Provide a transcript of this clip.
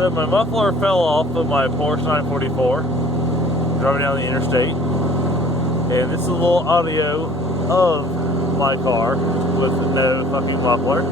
So my muffler fell off of my Porsche 944 driving down the interstate, and this is a little audio of my car with no fucking muffler.